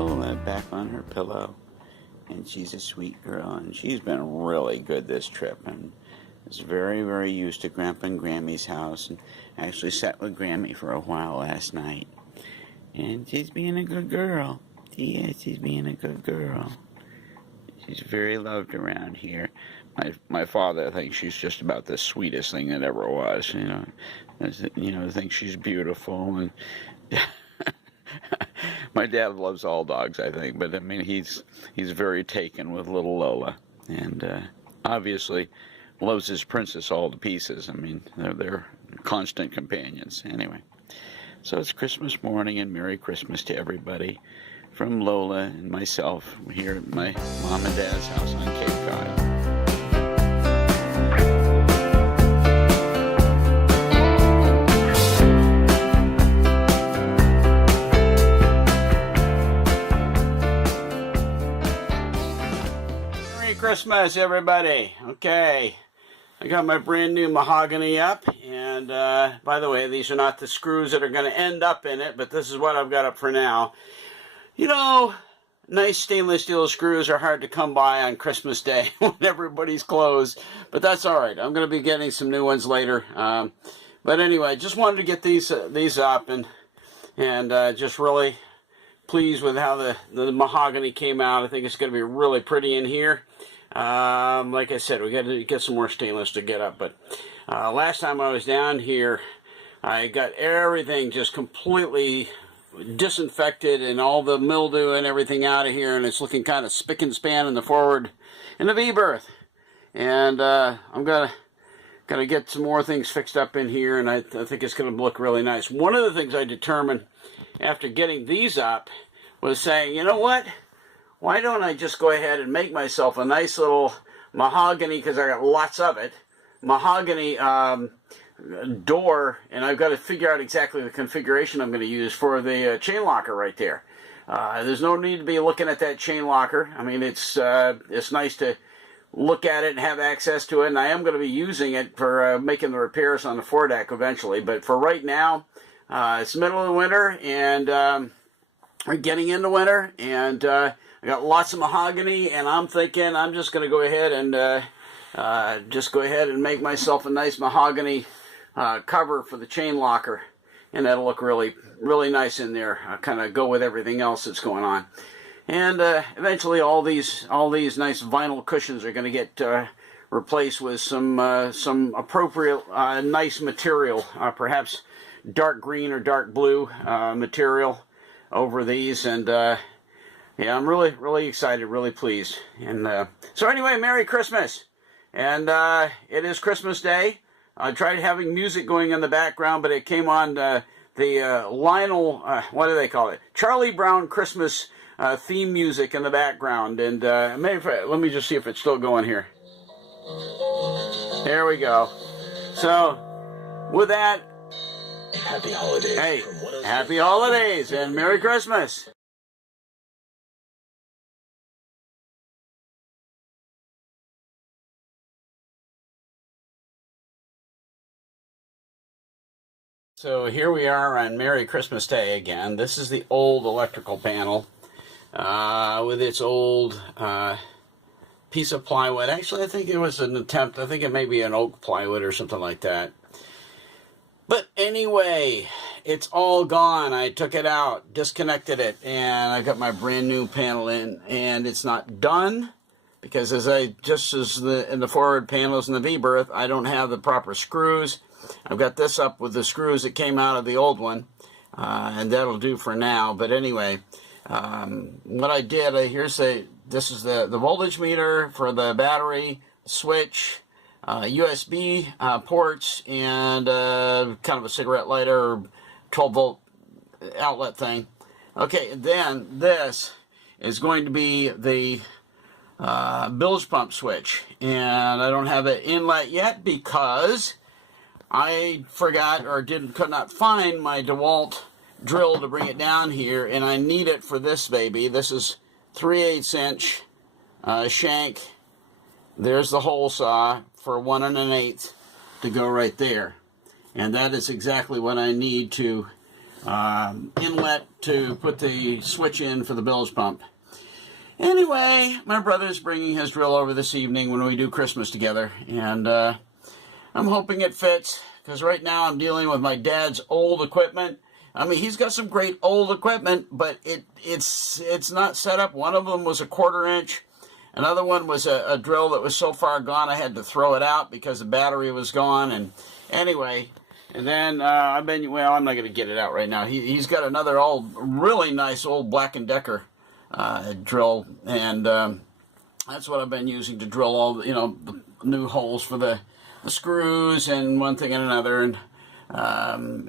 Lola back on her pillow, and she's a sweet girl, and she's been really good this trip, and is very, very used to Grandpa and Grammy's house, and actually sat with Grammy for a while last night. And she's being a good girl. Yeah, she's being a good girl. She's very loved around here. My father thinks she's just about the sweetest thing that ever was. Thinks she's beautiful. And my dad loves all dogs, I think, but I mean he's very taken with little Lola, and obviously loves his princess all to pieces. I mean they're constant companions. Anyway, so it's Christmas morning, and Merry Christmas to everybody from Lola and myself here at my mom and dad's house on Cape Cod. Merry Christmas, everybody. Okay, I got my brand new mahogany up, and by the way, these are not the screws that are going to end up in it, but this is what I've got up for now. You know, nice stainless steel screws are hard to come by on Christmas Day when everybody's closed, but that's all right. I'm going to be getting some new ones later. But anyway, just wanted to get these up, and just really pleased with how the mahogany came out. I think it's going to be really pretty in here. Like I said, we got to get some more stainless to get up, but last time I was down here, I got everything just completely disinfected and all the mildew and everything out of here, and it's looking kind of spick and span in the forward in the V-berth. And I'm gonna get some more things fixed up in here, and I think it's gonna look really nice. One of the things I determined after getting these up was saying, you know what, why don't I just go ahead and make myself a nice little mahogany, because I got lots of it, mahogany door, and I've got to figure out exactly the configuration I'm going to use for the chain locker right there. There's no need to be looking at that chain locker. I mean, it's nice to look at it and have access to it, and I am going to be using it for making the repairs on the foredeck eventually, but for right now, it's the middle of the winter, and we're getting into winter, and I got lots of mahogany, and I'm thinking I'm just going to go ahead and make myself a nice mahogany cover for the chain locker, and that'll look really, really nice in there. Kind of go with everything else that's going on, and eventually all these nice vinyl cushions are going to get replaced with some appropriate nice material, perhaps dark green or dark blue material over these, and yeah, I'm really, really excited, really pleased. And so anyway, Merry Christmas, and it is Christmas Day. I tried having music going in the background, but it came on the Lionel, what do they call it? Charlie Brown Christmas theme music in the background. And let me just see if it's still going here. There we go. So, with that, happy holidays. Hey, happy holidays and Merry Christmas. So here we are on Merry Christmas Day again. This is the old electrical panel with its old piece of plywood. Actually, I think it was an attempt. I think it may be an oak plywood or something like that. But anyway, it's all gone. I took it out, disconnected it, and I got my brand new panel in. And it's not done because in the forward panels in the V-berth, I don't have the proper screws. I've got this up with the screws that came out of the old one, and that'll do for now. But anyway, what I did, this is the voltage meter for the battery, switch, USB ports, and kind of a cigarette lighter or 12-volt outlet thing. Okay, and then this is going to be the bilge pump switch, and I don't have an inlet yet because I forgot or could not find my DeWalt drill to bring it down here, and I need it for this baby. This is 3/8 inch shank. There's the hole saw for 1 1/8 to go right there, and that is exactly what I need to inlet to put the switch in for the bilge pump. Anyway, my brother's bringing his drill over this evening when we do Christmas together, and I'm hoping it fits, because right now I'm dealing with my dad's old equipment. I mean, he's got some great old equipment, but it's not set up. One of them was a 1/4 inch. Another one was a drill that was so far gone I had to throw it out because the battery was gone. And anyway, and then I'm not going to get it out right now. He's got another really nice old Black & Decker drill, and that's what I've been using to drill all the new holes for the screws and one thing and another, and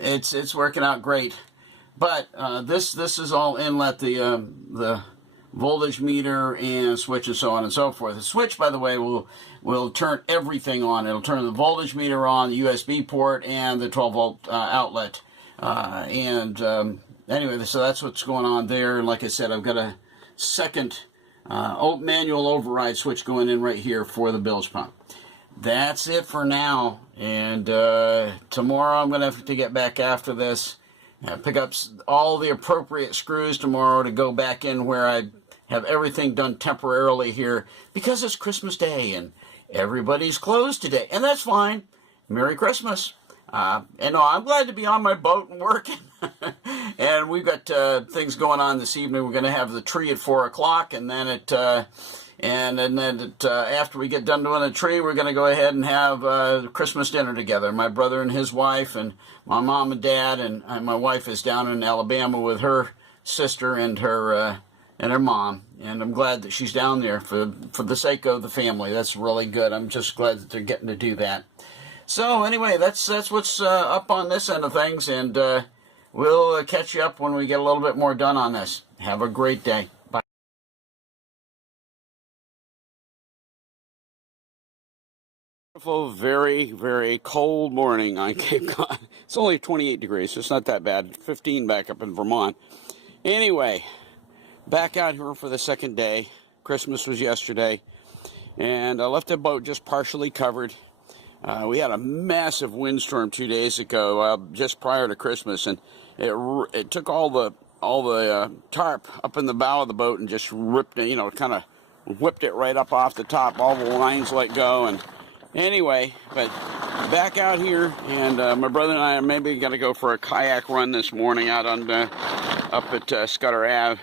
it's working out great. But this is all inlet, the voltage meter and switch and so on and so forth. The switch, by the way, will turn everything on. It'll turn the voltage meter on, the USB port, and the 12-volt outlet. Anyway, so that's what's going on there. And like I said, I've got a second manual override switch going in right here for the bilge pump. That's it for now. And tomorrow I'm going to have to get back after this. Pick up all the appropriate screws tomorrow to go back in where I have everything done temporarily here, because it's Christmas Day and everybody's closed today, and that's fine. Merry Christmas. And no, I'm glad to be on my boat and working. And we've got things going on this evening. We're going to have the tree at 4 o'clock, and then after we get done doing the tree, we're going to go ahead and have Christmas dinner together. My brother and his wife, and my mom and dad, and my wife is down in Alabama with her sister and her mom. And I'm glad that she's down there for the sake of the family. That's really good. I'm just glad that they're getting to do that. So anyway, that's what's up on this end of things, and we'll catch you up when we get a little bit more done on this. Have a great day. Bye. Beautiful, very, very cold morning on Cape Cod. It's only 28 degrees, so it's not that bad. 15 back up in Vermont. Anyway, back out here for the second day. Christmas was yesterday, and I left the boat just partially covered. We had a massive windstorm 2 days ago, just prior to Christmas, and it took all the tarp up in the bow of the boat and just ripped it, kind of whipped it right up off the top. All the lines let go, and anyway, but back out here, and my brother and I are maybe going to go for a kayak run this morning out on up at Scudder Ave,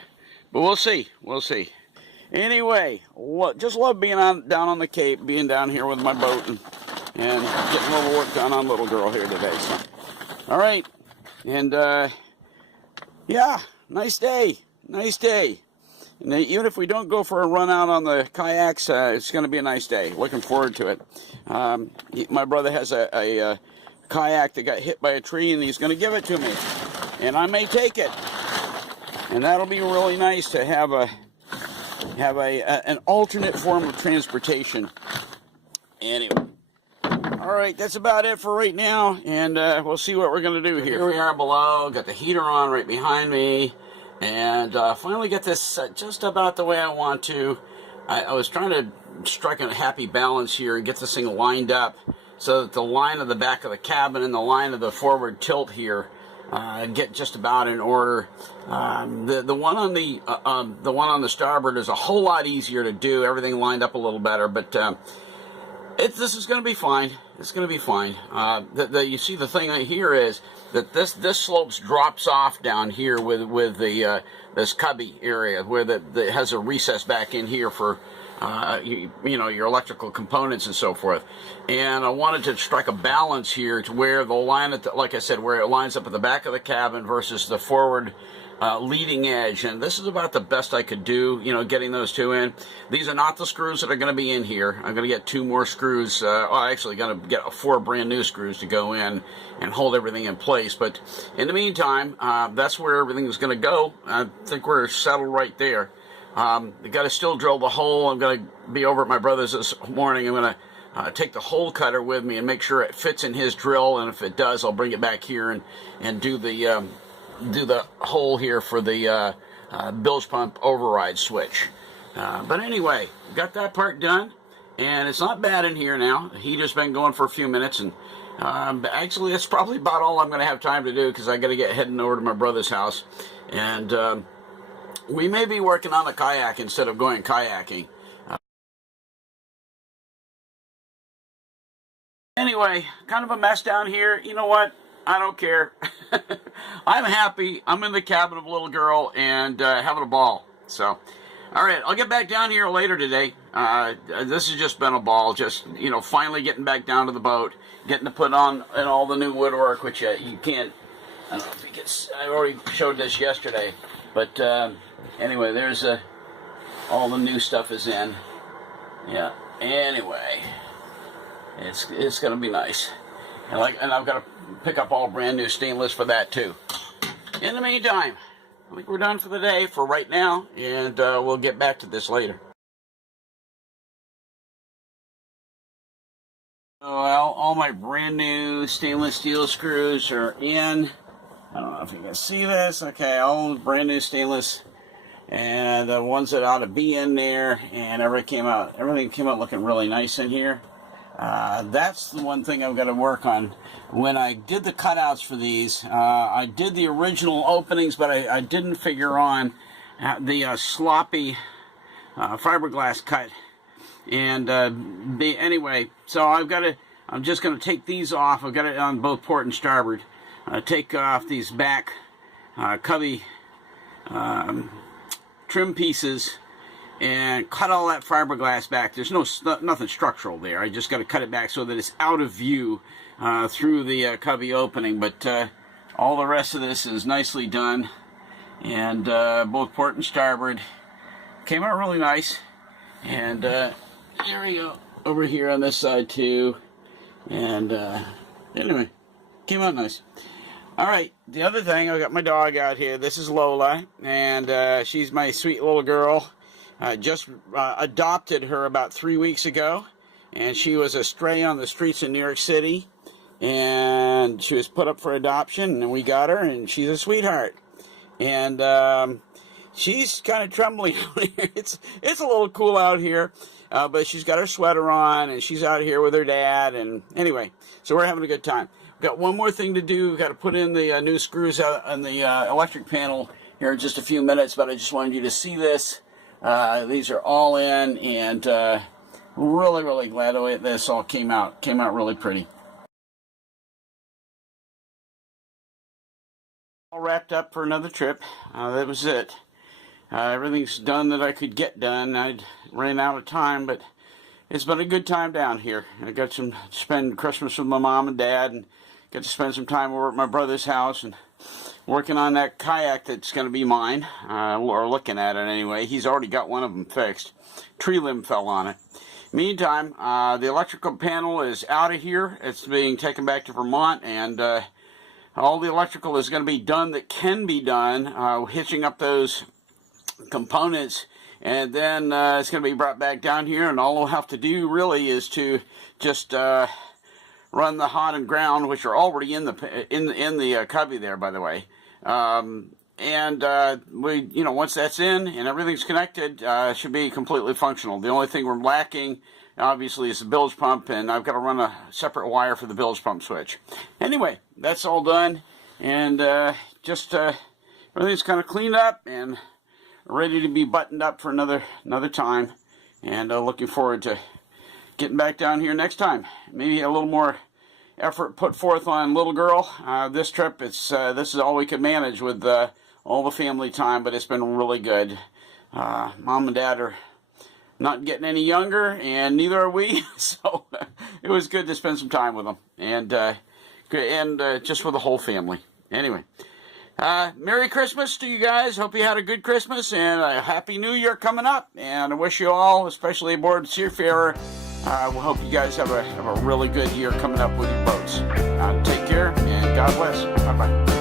but we'll see. Anyway, just love being down on the Cape, being down here with my boat, and getting a little work done on little girl here today. So, all right, and yeah, nice day. And even if we don't go for a run out on the kayaks, it's going to be a nice day. Looking forward to it. My brother has a kayak that got hit by a tree, and he's going to give it to me, and I may take it, and that'll be really nice to have an alternate form of transportation. Anyway. All right, that's about it for right now, and we'll see what we're going to do here. Here we are below, got the heater on right behind me, and finally got this set just about the way I want to. I was trying to strike a happy balance here and get this thing lined up so that the line of the back of the cabin and the line of the forward tilt here get just about in order. The one on the starboard is a whole lot easier to do. Everything lined up a little better, but this is going to be fine. It's going to be fine. You see, the thing here is that this slopes drops off down here with the this cubby area where that has a recess back in here for your electrical components and so forth. And I wanted to strike a balance here to where the line like I said, where it lines up at the back of the cabin versus the forward leading edge, and this is about the best I could do, getting those two in. These are not the screws that are going to be in here. I'm going to get 2 more screws. I'm actually going to get 4 brand new screws to go in and hold everything in place. But in the meantime, that's where everything is going to go. I think we're settled right there. I got to still drill the hole. I'm going to be over at my brother's this morning. I'm going to take the hole cutter with me and make sure it fits in his drill, and if it does, I'll bring it back here and do the hole here for the bilge pump override switch. But anyway, got that part done, and it's not bad in here now. The heater's been going for a few minutes, and Actually, that's probably about all I'm going to have time to do because I got to get heading over to my brother's house. And we may be working on a kayak instead of going kayaking. Anyway, kind of a mess down here. You know what? I don't care. I'm happy. I'm in the cabin of a little girl and having a ball. So, all right, I'll get back down here later today. This has just been a ball. Just, you know, finally getting back down to the boat, getting to put on and all the new woodwork, which you can't. I don't know if you can. I already showed this yesterday, but anyway, there's all the new stuff is in. Yeah. Anyway. It's gonna be nice, and I've got to pick up all brand new stainless for that too. In the meantime, I think we're done for the day for right now, and we'll get back to this later. Well, all my brand new stainless steel screws are in. I don't know if you can see this. Okay, all brand new stainless, and the ones that ought to be in there, and everything came out looking really nice in here. That's the one thing I've got to work on. When I did the cutouts for these, I did the original openings, but I didn't figure on the sloppy fiberglass cut. And anyway, so I'm just going to take these off. I've got it on both port and starboard. Take off these back cubby trim pieces and cut all that fiberglass back. There's nothing structural there. I just got to cut it back so that it's out of view through the cubby opening. But all the rest of this is nicely done, and both port and starboard came out really nice. And there we go, over here on this side too. And anyway, came out nice. All right, the other thing, I've got my dog out here. This is Lola, and she's my sweet little girl. I just adopted her about 3 weeks ago, and she was a stray on the streets in New York City, and she was put up for adoption, and we got her, and she's a sweetheart. And she's kind of trembling out here. It's a little cool out here, but she's got her sweater on, and she's out here with her dad, and anyway, so we're having a good time. We've got one more thing to do. We've got to put in the new screws out on the electric panel here in just a few minutes, but I just wanted you to see this. These are all in, and really, really glad the way this all came out. Came out really pretty. All wrapped up for another trip. That was it. Everything's done that I could get done. I ran out of time, but it's been a good time down here. I got to spend Christmas with my mom and dad, and got to spend some time over at my brother's house, and working on that kayak that's going to be mine, or looking at it anyway. He's already got one of them fixed. Tree limb fell on it. Meantime, the electrical panel is out of here. It's being taken back to Vermont, and all the electrical is going to be done that can be done, hitching up those components, and then it's going to be brought back down here, and all we'll have to do really is to just run the hot and ground, which are already in the cubby there, by the way. We, you know, once that's in and everything's connected, should be completely functional. The only thing we're lacking, obviously, is the bilge pump, and I've got to run a separate wire for the bilge pump switch. Anyway, that's all done, and everything's kind of cleaned up and ready to be buttoned up for another time, and looking forward to getting back down here next time. Maybe a little more effort put forth on little girl. This trip, this is all we could manage with all the family time, but it's been really good. Mom and Dad are not getting any younger, and neither are we, so it was good to spend some time with them, and just with the whole family. Anyway, Merry Christmas to you guys. Hope you had a good Christmas, and a Happy New Year coming up, and I wish you all, especially aboard Seafarer, we hope you guys have a really good year coming up with your boats. Take care, and God bless. Bye-bye.